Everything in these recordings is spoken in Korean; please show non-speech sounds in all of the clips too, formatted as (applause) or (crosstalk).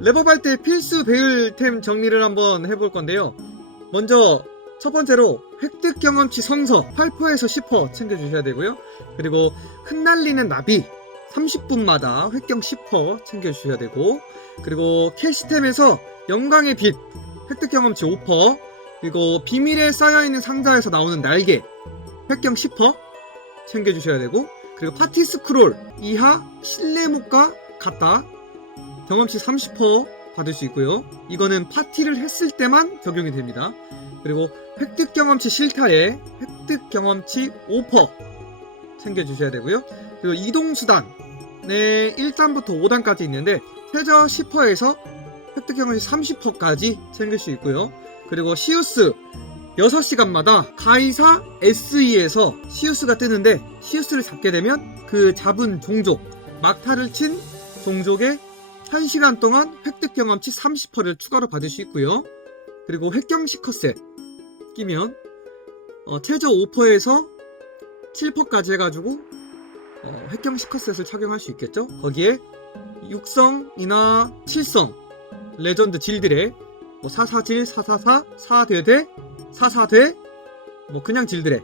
랩업할 때 필수 배율템 정리를 한번 해볼 건데요. 먼저 첫 번째로 획득 경험치 성서 8%에서 10% 챙겨주셔야 되고요. 그리고 흩날리는 나비 30분마다 획경 10% 챙겨주셔야 되고 그리고 캐시템에서 영광의 빛 획득 경험치 5% 그리고 비밀에 쌓여있는 상자에서 나오는 날개 획경 10% 챙겨주셔야 되고 그리고 파티 스크롤 이하 실내 목과 같다 경험치 30% 받을 수 있고요. 이거는 파티를 했을 때만 적용이 됩니다. 그리고 획득 경험치 실타래 획득 경험치 5% 챙겨주셔야 되고요. 그리고 이동 수단에 1단부터 5단까지 있는데 최저 10%에서 획득 경험치 30%까지 챙길 수 있고요. 그리고 시우스 6시간마다 가이사 SE에서 시우스가 뜨는데 시우스를 잡게 되면 그 잡은 종족 막타를 친 종족의 1시간 동안 획득 경험치 30%를 추가로 받을 수 있고요. 그리고 획경 시커셋 끼면 어, 최저 5%에서 7%까지 해가지고 어, 획경 시커셋을 착용할 수 있겠죠? 거기에 육성이나 칠성 레전드 질드레 뭐 사사질, 사사사, 사대대, 사사대, 뭐 그냥 질드레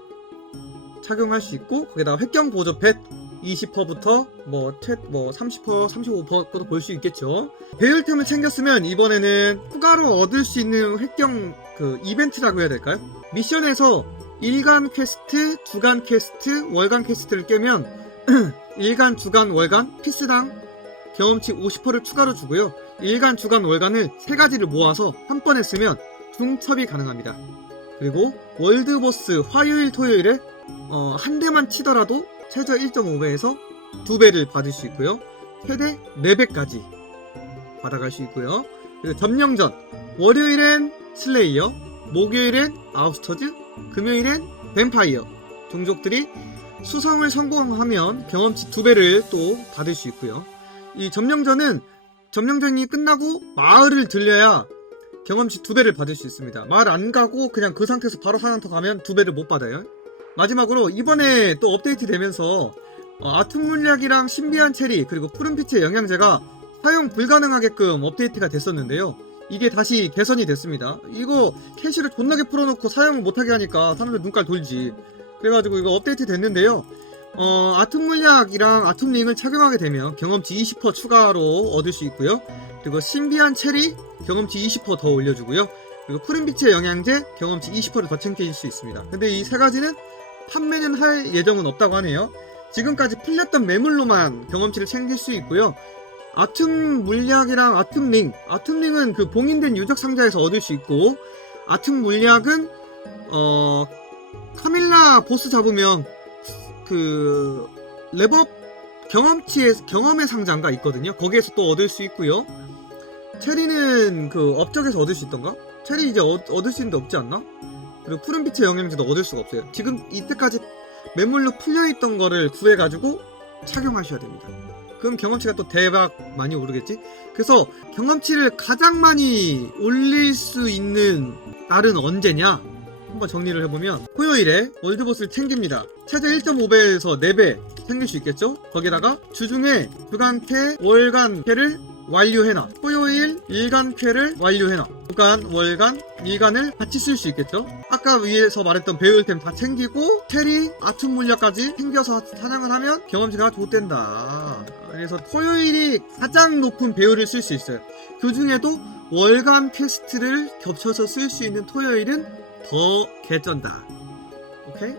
착용할 수 있고 거기다가 획경 보조 펫 20%부터 뭐, 최, 뭐 30%, 35%도 볼수 있겠죠. 배율템을 챙겼으면 이번에는 추가로 얻을 수 있는 획경 그 이벤트라고 해야 될까요? 미션에서 일간 퀘스트, 주간 퀘스트, 월간 퀘스트를 깨면 (clears throat) 일간, 주간, 월간 피스당 경험치 50%를 추가로 주고요. 일간, 주간, 월간을 세 가지를 모아서 한 번에 쓰면 중첩이 가능합니다. 그리고 월드보스 화요일, 토요일에 어, 한 대만 치더라도 최저 1.5배에서 2배를 받을 수 있고요. 최대 4배까지 받아갈 수 있고요. 그리고 점령전 월요일엔 슬레이어, 목요일엔 아우스터즈, 금요일엔 뱀파이어 종족들이 수성을 성공하면 경험치 2배를 또 받을 수 있고요. 이 점령전은 점령전이 끝나고 마을을 들려야 경험치 2배를 받을 수 있습니다. 마을 안 가고 그냥 그 상태에서 바로 사냥터 가면 2배를 못 받아요. 마지막으로 이번에 또 업데이트 되면서 어, 아툼 물약이랑 신비한 체리 그리고 푸른빛의 영양제가 사용 불가능하게끔 업데이트가 됐었는데요. 이게 다시 개선이 됐습니다. 이거 캐시를 존나게 풀어놓고 사용을 못하게 하니까 사람들 눈깔 돌지. 그래가지고 이거 업데이트 됐는데요. 어, 아툼 물약이랑 아툼 링을 착용하게 되면 경험치 20% 추가로 얻을 수 있고요. 그리고 신비한 체리 경험치 20%더 올려주고요. 그리고 푸른빛의 영양제 경험치 20%를 더 챙길 수 있습니다. 근데 이 세 가지는 판매는 할 예정은 없다고 하네요. 지금까지 풀렸던 매물로만 경험치를 챙길 수 있고요. 아툼 물약이랑 아툼 링, 아툼 링은 그 봉인된 유적 상자에서 얻을 수 있고, 아툼 물약은 어 카밀라 보스 잡으면 그 랩업 경험치의 경험의 상자가 있거든요. 거기에서 또 얻을 수 있고요. 체리는 그 업적에서 얻을 수 있던가? 체리 이제 얻, 얻을 수 있는 데 없지 않나? 그리고 푸른빛의 영양제도 얻을 수가 없어요. 지금 이때까지 매물로 풀려있던 거를 구해가지고 착용하셔야 됩니다. 그럼 경험치가 또 대박 많이 오르겠지? 그래서 경험치를 가장 많이 올릴 수 있는 날은 언제냐? 한번 정리를 해보면 토요일에 월드보스를 챙깁니다. 최대 1.5배에서 4배 챙길 수 있겠죠? 거기다가 주중에 주간캐, 월간캐를 완료해놔. 토요일 일간캐를 완료해놔. 주간, 월간, 일간을 같이 쓸 수 있겠죠? 아까 위에서 말했던 배율템 다 챙기고 캐리, 아툼 물약까지 챙겨서 사냥을 하면 경험치가 좋댄다. 그래서 토요일이 가장 높은 배율을 쓸 수 있어요. 그 중에도 월간 퀘스트를 겹쳐서 쓸 수 있는 토요일은 더 개쩐다. 오케이?